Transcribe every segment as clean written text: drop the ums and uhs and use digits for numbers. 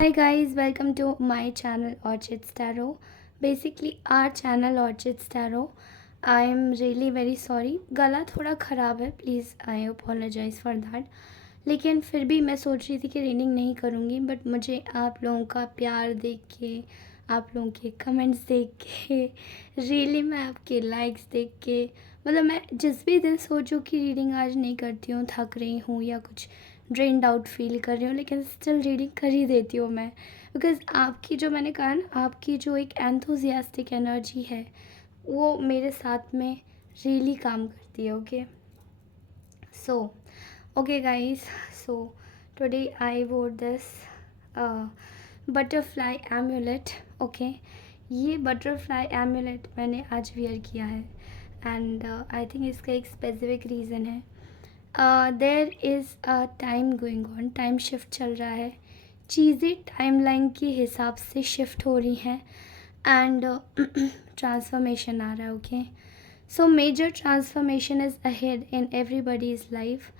Hi guys, welcome to my channel Orchids Tarot. Basically our channel Orchids Tarot. I am really very sorry. गला थोड़ा ख़राब है, please I apologise for that. लेकिन फिर भी मैं सोच रही थी कि रीडिंग नहीं करूँगी, बट मुझे आप लोगों का प्यार देख के, आप लोगों के कमेंट्स देख के, रियली मैं आपके लाइक्स देख के, मतलब मैं जिस भी दिन सोचूं कि रीडिंग आज नहीं करती हूँ, थक रही हूँ या कुछ ड्रेन्ड आउट फील कर रही हूँ, लेकिन स्टिल रीडिंग कर ही देती हूँ मैं. बिकॉज़ आपकी जो, मैंने कहा ना, आपकी जो एक एंथुजियास्टिक एनर्जी है वो मेरे साथ में रियली काम करती है. Okay, so okay guys, so today I wore this butterfly amulet. okay, ये butterfly amulet मैंने आज वेयर किया है एंड आई थिंक इसका एक स्पेसिफिक रीज़न है. There is a time going on, time shift चल रहा है, चीज़ें टाइमलाइन के हिसाब से शिफ्ट हो रही हैं एंड ट्रांसफॉर्मेशन आ रहा है. Okay, so major transformation is ahead in everybody's life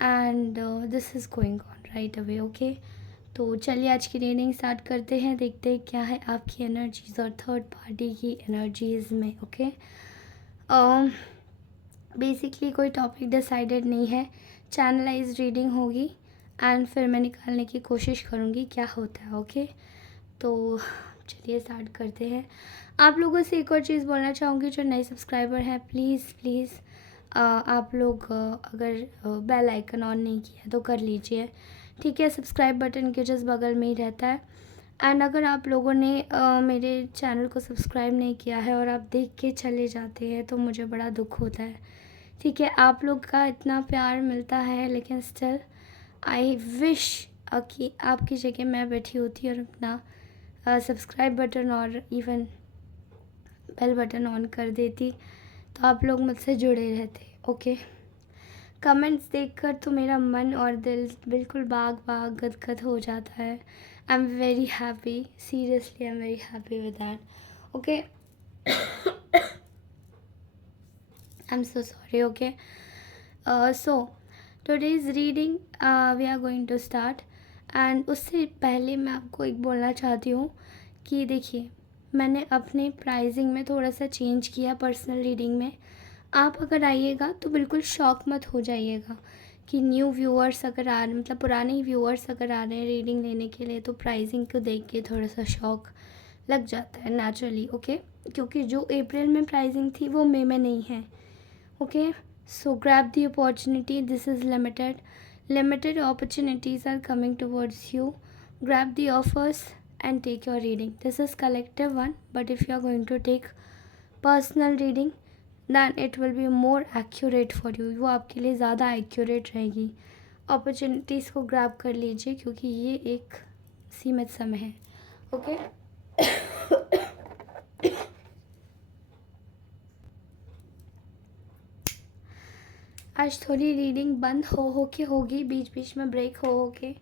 and this is going on right away. okay, तो चलिए आज की रीडिंग स्टार्ट करते हैं. देखते हैं क्या है आपकी एनर्जीज और थर्ड पार्टी की एनर्जीज में. ओके, बेसिकली कोई टॉपिक डिसाइडेड नहीं है, चैनलाइज रीडिंग होगी एंड फिर मैं निकालने की कोशिश करूँगी क्या होता है. ओके, तो चलिए स्टार्ट करते हैं. आप लोगों से एक और चीज़ बोलना चाहूँगी, जो नए सब्सक्राइबर हैं प्लीज़ प्लीज़ आप लोग अगर बेल आइकन ऑन नहीं किया तो कर लीजिए. ठीक है, सब्सक्राइब बटन के जस्ट बगल में ही रहता है. एंड अगर आप लोगों ने मेरे चैनल को सब्सक्राइब नहीं किया है और आप देख के चले जाते हैं तो मुझे बड़ा दुख होता है. ठीक है, आप लोग का इतना प्यार मिलता है, लेकिन स्टिल आई विश कि आपकी जगह मैं बैठी होती और अपना सब्सक्राइब बटन और इवन बेल बटन ऑन कर देती तो आप लोग मुझसे जुड़े रहते. ओके, कमेंट्स देखकर तो मेरा मन और दिल बिल्कुल बाग बाग गदगद हो जाता है. I am very happy, seriously I am very happy with that. Okay, I am so sorry. Okay, so today's reading we are going to start. And उससे पहले मैं आपको एक बोलना चाहती हूँ कि देखिए, मैंने अपने प्राइसिंग में थोड़ा सा चेंज किया पर्सनल रीडिंग में. आप अगर आइएगा तो बिल्कुल शॉक मत हो जाइएगा कि न्यू व्यूअर्स अगर आ रहे, मतलब पुराने व्यूअर्स अगर आ रहे हैं रीडिंग लेने के लिए, तो प्राइसिंग को देख के थोड़ा सा शॉक लग जाता है नेचुरली. ओके, क्योंकि जो अप्रैल में प्राइसिंग थी वो मई में नहीं है. Okay, so grab the opportunity, this is limited opportunities are coming towards you. Grab the offers and take your reading. This is collective one, but if you are going to take personal reading then it will be more accurate for you. वो आपके लिए ज़्यादा accurate रहेगी. Opportunities को grab कर लीजिए क्योंकि ये एक सीमित समय है. ओके, आज थोड़ी रीडिंग बंद हो के होगी, बीच बीच में ब्रेक हो के.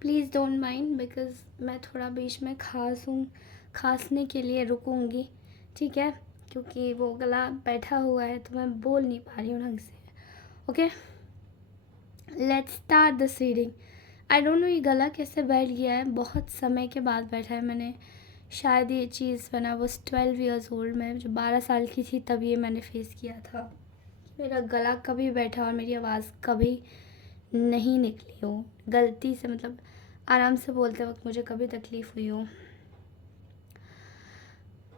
प्लीज़ डोंट माइंड, बिकॉज़ मैं थोड़ा बीच में खांसने के लिए रुकूंगी. ठीक है, क्योंकि वो गला बैठा हुआ है तो मैं बोल नहीं पा रही हूँ ढंग से. Okay, let's start this reading. I don't no ये गला कैसे बैठ गया है, बहुत समय के बाद बैठा है. मैंने शायद ये चीज़ बना वाज 12 ईयर्स ओल्ड, मैं जो 12 साल की थी तब ये मैंने फेस किया था. मेरा गला कभी बैठा और मेरी आवाज़ कभी नहीं निकली हो गलती से, मतलब आराम से बोलते वक्त मुझे कभी तकलीफ़ हुई हो.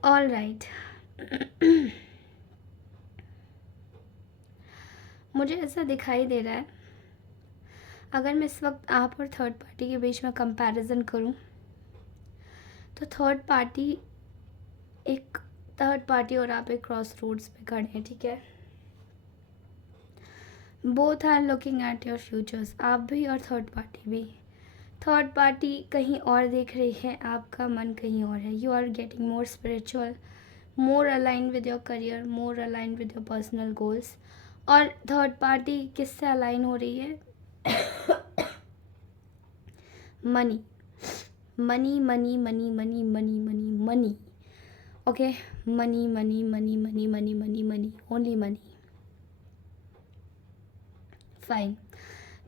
ऑल राइट, मुझे ऐसा दिखाई दे रहा है, अगर मैं इस वक्त आप और थर्ड पार्टी के बीच में कंपैरिजन करूं तो थर्ड पार्टी और आप एक क्रॉस रोड्स पे खड़े हैं. ठीक है, both are looking at your futures, आप भी और थर्ड पार्टी भी. थर्ड पार्टी कहीं और देख रही है, आपका मन कहीं और है. You are getting more spiritual, more align with your career, more align with your personal goals. और थर्ड पार्टी किससे अलाइन हो रही है? Money money money money money money money money. Okay, money money money money money money money, only money. Fine.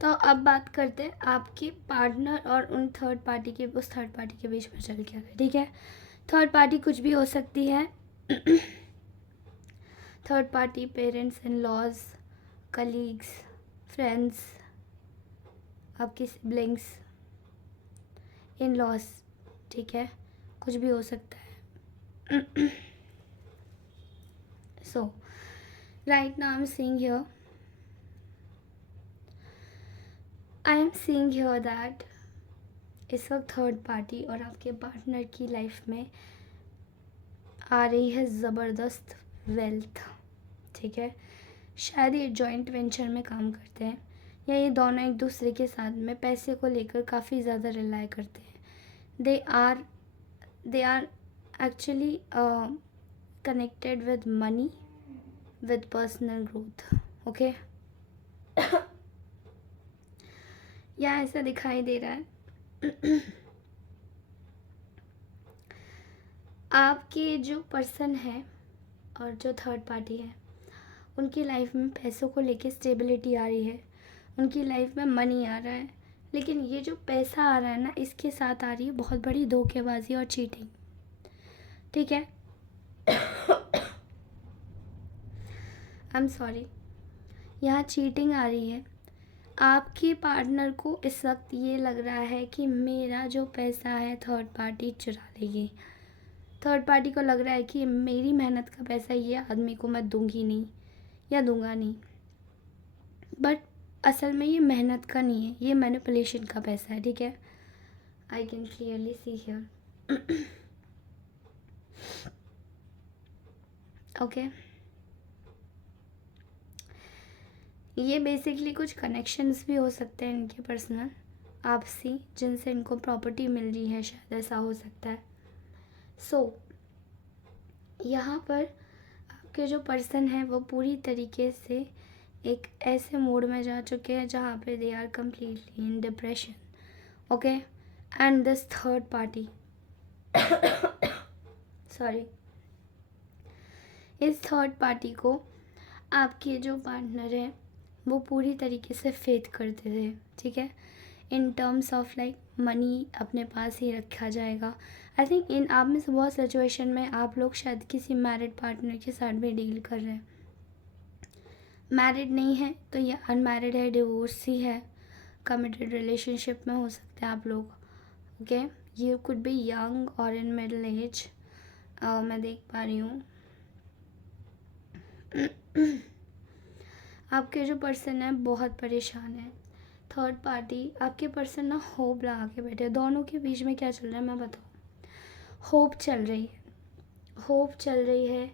तो अब बात करते हैं आपके पार्टनर और उन थर्ड पार्टी के उस थर्ड पार्टी के बीच में चल क्या रहा है, ठीक है। थर्ड पार्टी कुछ भी हो सकती है। Third party parents, in laws, colleagues, friends, आपके सिबलिंग्स, इन लॉज, ठीक है, कुछ भी हो सकता है। So right now I am seeing here that इस वक्त थर्ड पार्टी और आपके पार्टनर की लाइफ में आ रही है ज़बरदस्त वेल्थ, ठीक है। शायद ये जॉइंट वेंचर में काम करते हैं या ये दोनों एक दूसरे के साथ में पैसे को लेकर काफ़ी ज़्यादा रिलाई करते हैं। They are actually connected with money, with personal growth, okay. या ऐसा दिखाई दे रहा है। आपके जो पर्सन है और जो थर्ड पार्टी है उनकी लाइफ में पैसों को लेके स्टेबिलिटी आ रही है, उनकी लाइफ में मनी आ रहा है, लेकिन ये जो पैसा आ रहा है ना इसके साथ आ रही है बहुत बड़ी धोखेबाजी और चीटिंग, ठीक है। आई एम सॉरी, यहाँ चीटिंग आ रही है। आपके पार्टनर को इस वक्त ये लग रहा है कि मेरा जो पैसा है थर्ड पार्टी चुरा लेगी। थर्ड पार्टी को लग रहा है कि मेरी मेहनत का पैसा ये आदमी को मैं दूंगी नहीं या दूंगा नहीं, बट असल में ये मेहनत का नहीं है, ये मैनिपुलेशन का पैसा है, ठीक है। I can clearly see here, okay. ये बेसिकली कुछ कनेक्शंस भी हो सकते हैं इनके पर्सनल आपसी, जिनसे इनको प्रॉपर्टी मिल रही है, शायद ऐसा हो सकता है। सो यहाँ पर आपके जो पर्सन है वो पूरी तरीके से एक ऐसे मोड में जा चुके हैं जहाँ पे they are completely in depression, okay. And this third party sorry, इस थर्ड पार्टी को आपके जो पार्टनर है वो पूरी तरीके से फेथ करते थे, ठीक है। In terms of like money अपने पास ही रखा जाएगा। आई थिंक इन आप में से बहुत सिचुएशन में आप लोग शायद किसी मैरिड पार्टनर के साथ भी डील कर रहे हैं। मैरिड नहीं है तो ये अनमैरिड है, डिवोर्स ही है, कमिटेड रिलेशनशिप में हो सकते हैं आप लोग, ओके। ये कुड बी यंग और इन मिडिल एज, मैं देख पा रही हूँ। आपके जो पर्सन है बहुत परेशान है। थर्ड पार्टी आपके पर्सन ना होप लगा के बैठे, दोनों के बीच में क्या चल रहा है मैं बताऊँ। होप चल रही है, होप चल रही है,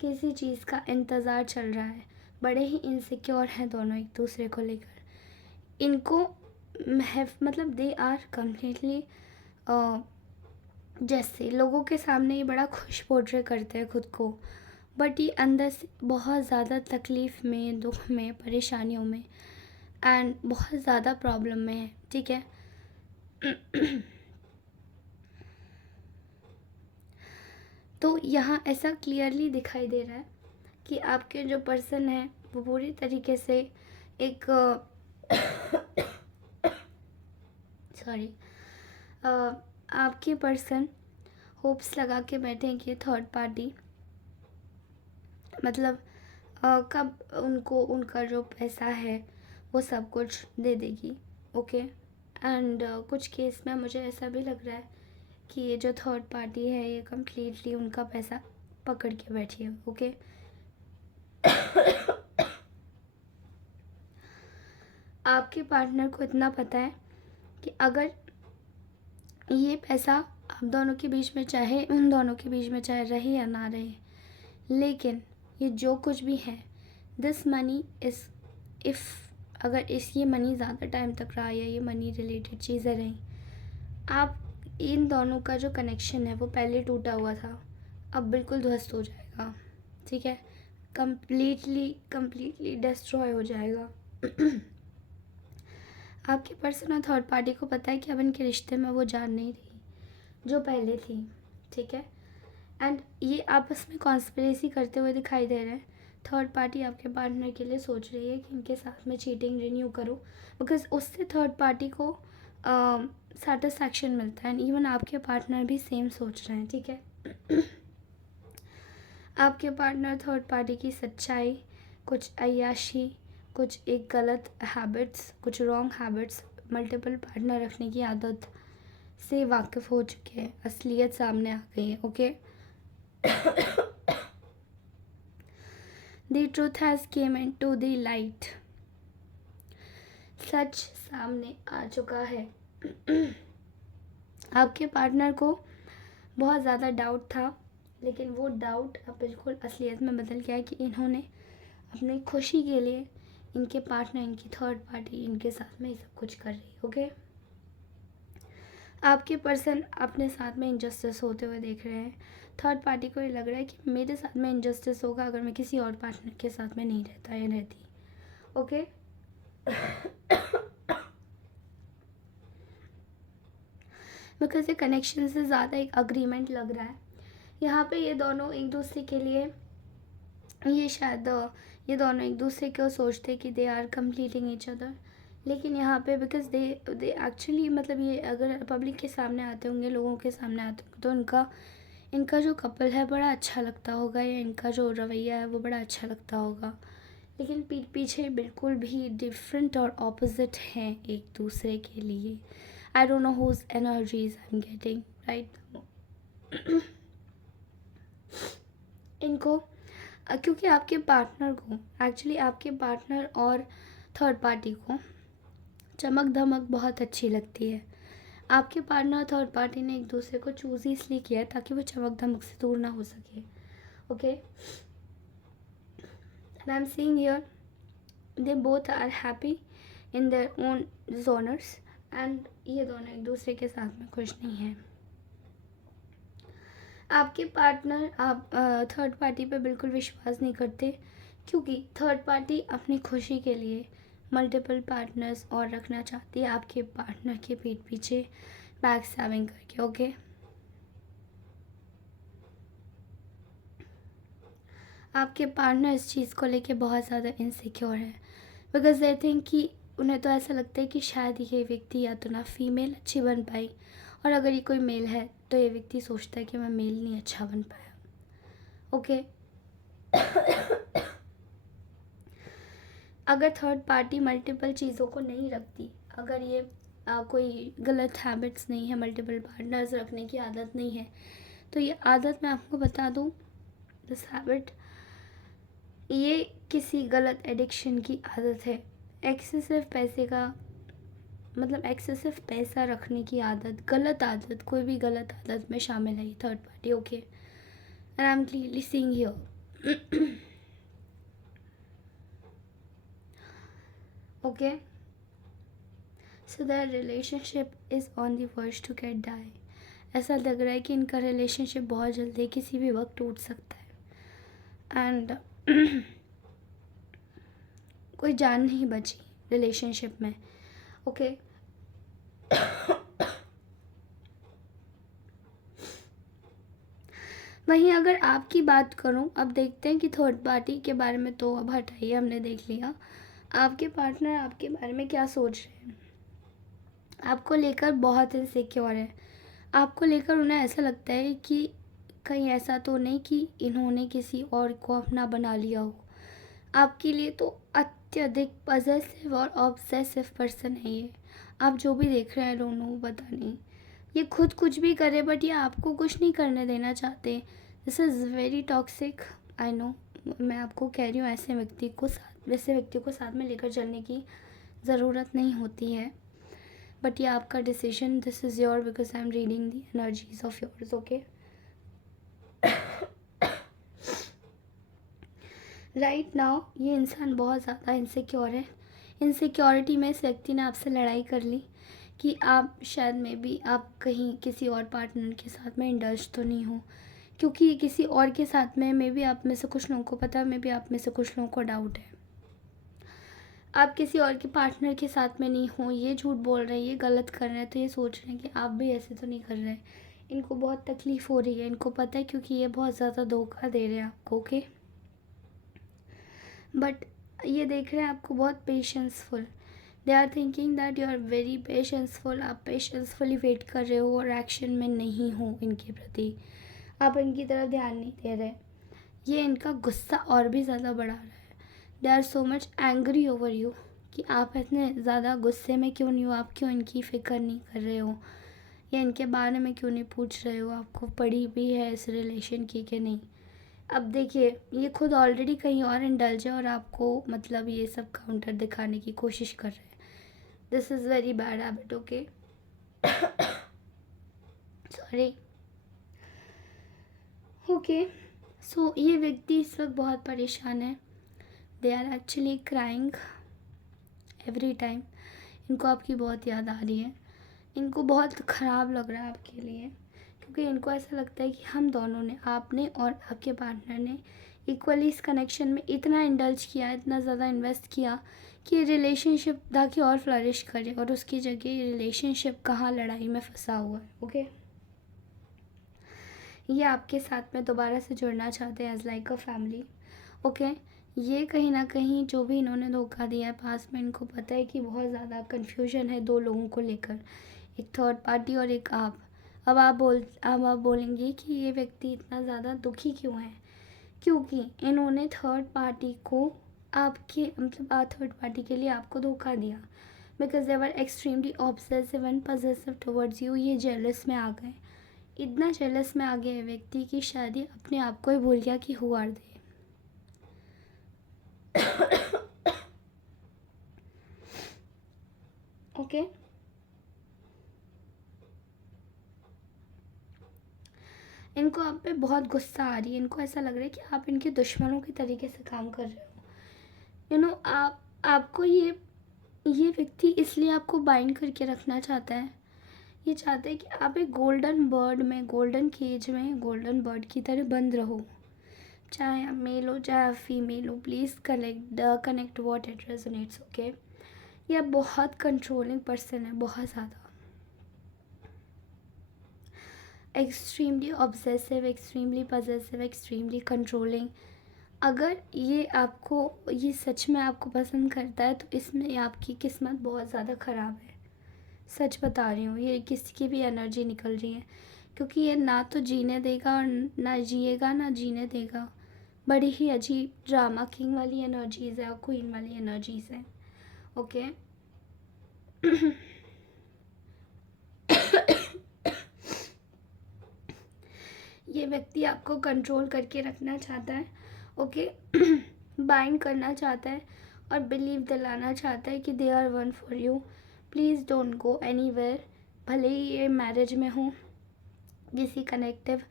किसी चीज़ का इंतज़ार चल रहा है। बड़े ही इनसिक्योर हैं दोनों एक दूसरे को लेकर। इनको मतलब दे आर कम्प्लीटली जैसे लोगों के सामने ये बड़ा खुश पोर्ट्रे करते हैं खुद को, बट ये अंदर से बहुत ज़्यादा तकलीफ़ में, दुख में, परेशानियों में एंड बहुत ज़्यादा प्रॉब्लम में है, ठीक है। तो यहाँ ऐसा क्लियरली दिखाई दे रहा है कि आपके जो पर्सन है वो पूरी तरीके से एक सॉरी आपके पर्सन होप्स लगा के बैठे हैं कि थर्ड पार्टी मतलब कब उनको उनका जो पैसा है वो सब कुछ दे देगी, ओके। एंड कुछ केस में मुझे ऐसा भी लग रहा है कि ये जो थर्ड पार्टी है ये कम्प्लीटली उनका पैसा पकड़ के बैठी है, ओके। आपके पार्टनर को इतना पता है कि अगर ये पैसा आप दोनों के बीच में, चाहे उन दोनों के बीच में चाहे रहे या ना रहे, लेकिन ये जो कुछ भी है दिस मनी इज़ इफ़ अगर ये मनी ज़्यादा टाइम तक रहा या ये मनी रिलेटेड चीज़ें रहीं, आप इन दोनों का जो कनेक्शन है वो पहले टूटा हुआ था, अब बिल्कुल ध्वस्त हो जाएगा, ठीक है। कम्प्लीटली डिस्ट्रॉय हो जाएगा। आपके पर्सन और थर्ड पार्टी को पता है कि अब इनके रिश्ते में वो जान नहीं रही जो पहले थी, ठीक है। एंड ये आपस में कॉन्स्पिरेसी करते हुए दिखाई दे रहे हैं। थर्ड पार्टी आपके पार्टनर के लिए सोच रही है कि इनके साथ में चीटिंग रिन्यू करो, बिकॉज उससे थर्ड पार्टी को सेटिस्फैक्शन मिलता है, एंड इवन आपके पार्टनर भी सेम सोच रहे हैं, ठीक है। आपके पार्टनर थर्ड पार्टी की सच्चाई, कुछ अय्याशी, कुछ एक गलत हैबिट्स, कुछ रॉन्ग हैबिट्स, मल्टीपल पार्टनर रखने की आदत से वाकिफ़ हो चुके हैं, असलियत सामने आ गई है, okay. The truth has came into the light, सच सामने आ चुका है। आपके पार्टनर को बहुत ज़्यादा डाउट था, लेकिन वो डाउट अब बिल्कुल असलियत में बदल गया है कि इन्होंने अपनी खुशी के लिए, इनके पार्टनर, इनकी थर्ड पार्टी इनके साथ में ये सब कुछ कर रही है, ओके। आपके पर्सन अपने साथ में इनजस्टिस होते हुए देख रहे हैं। थर्ड पार्टी को ये लग रहा है कि मेरे साथ में इनजस्टिस होगा अगर मैं किसी और पार्टनर के साथ में नहीं रहता या रहती, ओके। बिकॉज ये कनेक्शन से ज़्यादा एक अग्रीमेंट लग रहा है यहाँ पे। ये दोनों एक दूसरे के लिए, ये दोनों एक दूसरे को सोचते कि they are completing each other, लेकिन यहाँ पे बिकॉज दे एक्चुअली, मतलब ये अगर पब्लिक के सामने आते होंगे, लोगों के सामने आते होंगे, तो इनका जो कपल है बड़ा अच्छा लगता होगा, या इनका जो रवैया है वो बड़ा अच्छा लगता होगा, लेकिन पीठ पीछे बिल्कुल भी डिफरेंट और ऑपोजिट हैं एक दूसरे के लिए। I don't know whose energies I am getting right now. इनको क्योंकि आपके पार्टनर को, एक्चुअली आपके पार्टनर और थर्ड पार्टी को चमक धमक बहुत अच्छी लगती है। आपके पार्टनर और थर्ड पार्टी ने एक दूसरे को चूज़ ही इसलिए किया है ताकि वो चमक धमक से दूर ना हो सके, okay. And I am seeing here they both are happy in their own genres, and ये दोनों एक दूसरे के साथ में खुश नहीं हैं। आपके पार्टनर आप थर्ड पार्टी पे बिल्कुल विश्वास नहीं करते, क्योंकि थर्ड पार्टी अपनी खुशी के लिए मल्टीपल पार्टनर्स और रखना चाहती है आपके पार्टनर के पीठ पीछे बैक स्टैबिंग करके, ओके। आपके पार्टनर इस चीज़ को लेके बहुत ज़्यादा इनसिक्योर है, बिकॉज दे थिंक कि उन्हें तो ऐसा लगता है कि शायद ये व्यक्ति या तो ना फीमेल अच्छी बन पाई, और अगर ये कोई मेल है तो ये व्यक्ति सोचता है कि मैं मेल नहीं अच्छा बन पाया, ओके। अगर थर्ड पार्टी मल्टीपल चीज़ों को नहीं रखती, अगर ये कोई गलत हैबिट्स नहीं है, मल्टीपल पार्टनर्स रखने की आदत नहीं है, तो ये आदत मैं आपको बता दूँ, दिस हैबिट, ये किसी गलत एडिक्शन की आदत है। एक्सेसिव पैसे का मतलब एक्सेसिव पैसा रखने की आदत, गलत आदत, कोई भी गलत आदत में शामिल है third party, okay. And I am clearly seeing here, okay. So their relationship is on the verge to get die. ऐसा लग रहा है कि इनका रिलेशनशिप बहुत जल्दी किसी भी वक्त टूट सकता है, एंड कोई जान नहीं बची रिलेशनशिप में, ओके। वहीं अगर आपकी बात करूं, अब देखते हैं कि थर्ड पार्टी के बारे में तो अब हटाइए, हमने देख लिया। आपके पार्टनर आपके बारे में क्या सोच रहे हैं, आपको लेकर बहुत इनसिक्योर है। आपको लेकर उन्हें ऐसा लगता है कि कहीं ऐसा तो नहीं कि इन्होंने किसी और को अपना बना लिया हो। आपके लिए तो अत्यधिक पॉजेसिव और ऑब्सेसिव पर्सन है ये। आप जो भी देख रहे हैं, डोंट नो, पता नहीं, ये खुद कुछ भी करे बट ये आपको कुछ नहीं करने देना चाहते। This is very toxic, I know. मैं आपको कह रही हूँ, वैसे व्यक्ति को साथ में लेकर चलने की ज़रूरत नहीं होती है, बट ये आपका decision, this is your, because I am reading the energies of yours, okay. Right now ये इंसान बहुत ज़्यादा इनसिक्योर है। इनसिक्योरिटी में इस व्यक्ति ने आपसे लड़ाई कर ली कि आप शायद में भी आप कहीं किसी और पार्टनर के साथ में इंडल्ज तो नहीं हो, क्योंकि ये किसी और के साथ में मे भी आप में से कुछ लोगों को पता है, मे भी आप में से कुछ लोगों को डाउट है। आप किसी और के पार्टनर के साथ में नहीं हो, ये झूठ बोल रहे हैं, ये गलत कर रहे हैं, तो ये सोच रहे हैं कि आप भी ऐसे तो नहीं कर रहे हैं। इनको बहुत तकलीफ़ हो रही है, इनको पता है, क्योंकि ये बहुत ज़्यादा धोखा दे रहे हैं आपको, ओके। बट ये देख रहे हैं आपको बहुत patienceful. They are thinking that you are very patienceful, आप पेशेंसफुली वेट कर रहे हो और एक्शन में नहीं हो इनके प्रति, आप इनकी तरफ ध्यान नहीं दे रहे। ये इनका गुस्सा और भी ज़्यादा बढ़ा रहा है। They are so much angry over you कि आप इतने ज़्यादा गुस्से में क्यों नहीं हो, आप क्यों इनकी फ़िक्र नहीं कर रहे हो या इनके बारे में क्यों नहीं पूछ रहे हो, आपको पड़ी भी है इस रिलेशन की कि नहीं। अब देखिए ये खुद ऑलरेडी कहीं और इंडल्ज है और आपको मतलब ये सब काउंटर दिखाने की कोशिश कर रहे हैं। This is very bad habit, okay. Sorry, okay. So ये व्यक्ति इस वक्त बहुत परेशान है। They are actually crying every time. इनको आपकी बहुत याद आ रही है, इनको बहुत ख़राब लग रहा है आपके लिए, क्योंकि इनको ऐसा लगता है कि हम दोनों ने, आपने और आपके पार्टनर ने इक्वली इस कनेक्शन में इतना इंडल्ज किया, इतना ज़्यादा इन्वेस्ट किया कि ये रिलेशनशिप ताकि और फ्लरिश करे, और उसकी जगह ये रिलेशनशिप कहाँ लड़ाई में फंसा हुआ है, ओके। ये आपके साथ में दोबारा से जुड़ना चाहते हैं as like a family, okay. ये कहीं ना कहीं जो भी इन्होंने धोखा दिया है पास में, इनको पता है कि बहुत ज़्यादा कन्फ्यूजन है दो लोगों को लेकर, एक थर्ड पार्टी और एक आप। अब आप बोलेंगे कि ये व्यक्ति इतना ज़्यादा दुखी क्यों है, क्योंकि इन्होंने थर्ड पार्टी को आपके मतलब थर्ड पार्टी के लिए आपको धोखा दिया, because they were extremely obsessive and possessive towards you. ये जेलस में आ गए, इतना जेलस में आ गया है व्यक्ति की शादी अपने आप को ही भूल गया कि हु आर दे। ओके, इनको आप पे बहुत गुस्सा आ रही है, इनको ऐसा लग रहा है कि आप इनके दुश्मनों के तरीके से काम कर रहे हो। आपको ये व्यक्ति इसलिए आपको बाइंड करके रखना चाहता है। ये चाहता है कि आप एक गोल्डन बर्ड में, गोल्डन केज में गोल्डन बर्ड की तरह बंद रहो, चाहे आप मेल हो चाहे आप फीमेल हो। Please connect what it resonates, okay. ये बहुत कंट्रोलिंग पर्सन है, बहुत ज़्यादा extremely obsessive, extremely possessive, extremely controlling. अगर ये सच में आपको पसंद करता है तो इसमें आपकी किस्मत बहुत ज़्यादा ख़राब है। सच बता रही हूँ, ये किसी की भी एनर्जी निकल रही है, क्योंकि ये ना तो जीने देगा और ना जिएगा ना जीने देगा। बड़ी ही अजीब ड्रामा किंग वाली एनर्जीज़ है और क्वीन वाली एनर्जीज़ है, ओके। ये व्यक्ति आपको कंट्रोल करके रखना चाहता है, ओके। बाइंड करना चाहता है और बिलीव दिलाना चाहता है कि they are one for you. Please don't go anywhere. भले ही ये मैरिज में हो, किसी कनेक्टिव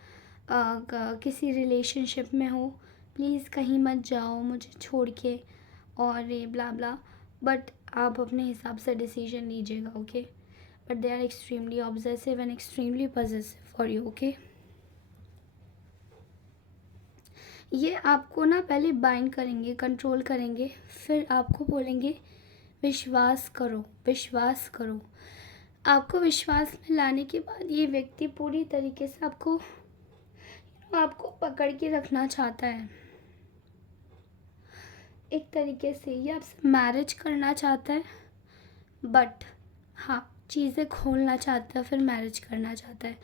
किसी रिलेशनशिप में हो, प्लीज़ कहीं मत जाओ मुझे छोड़ के और ये ब्ला ब्ला, बट आप अपने हिसाब से डिसीजन लीजिएगा, okay. But they are extremely obsessive and extremely possessive for you, okay. ये आपको ना पहले बाइंड करेंगे, कंट्रोल करेंगे, फिर आपको बोलेंगे विश्वास करो, विश्वास करो। आपको विश्वास में लाने के बाद ये व्यक्ति पूरी तरीके से आपको पकड़ के रखना चाहता है। एक तरीके से ये आपसे मैरिज करना चाहता है, बट हाँ चीज़ें खोलना चाहता है, फिर मैरिज करना चाहता है।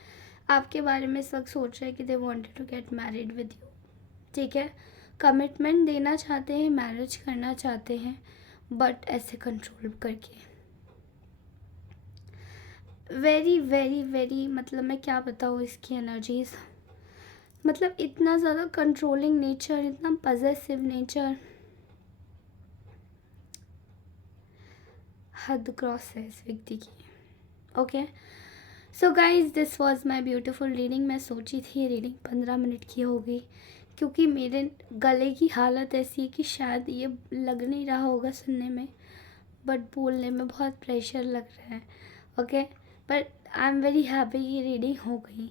आपके बारे में इस वक्त सोच रहा है कि they wanted to get married with you, ठीक है। कमिटमेंट देना चाहते हैं, मैरिज करना चाहते हैं, बट ऐसे कंट्रोल करके। वेरी वेरी वेरी मतलब मैं क्या बताऊँ इसकी एनर्जीज, मतलब इतना ज़्यादा कंट्रोलिंग नेचर, इतना पजेसिव नेचर, हद क्रॉस है इस व्यक्ति की, okay. So guys this was my beautiful reading. मैं सोची थी ये रीडिंग 15 मिनट की होगी, क्योंकि मेरे गले की हालत ऐसी है कि शायद ये लग नहीं रहा होगा सुनने में, बट बोलने में बहुत प्रेशर लग रहा है, okay. But I am very happy ये रीडिंग हो गई,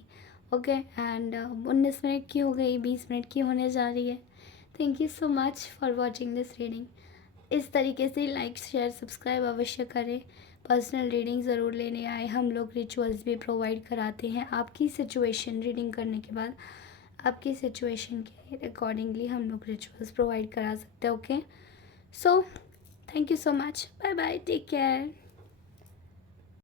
ओके। एंड 19 मिनट की हो गई, 20 मिनट की होने जा रही है। Thank you so much for watching this reading. इस तरीके से लाइक शेयर सब्सक्राइब अवश्य करें। पर्सनल रीडिंग ज़रूर लेने आए, हम लोग रिचुअल्स भी प्रोवाइड कराते हैं। आपकी सिचुएशन रीडिंग करने के बाद आपकी सिचुएशन के अकॉर्डिंगली हम लोग रिचुअल्स प्रोवाइड करा सकते हैं। Okay, so thank you so much, bye bye, take care.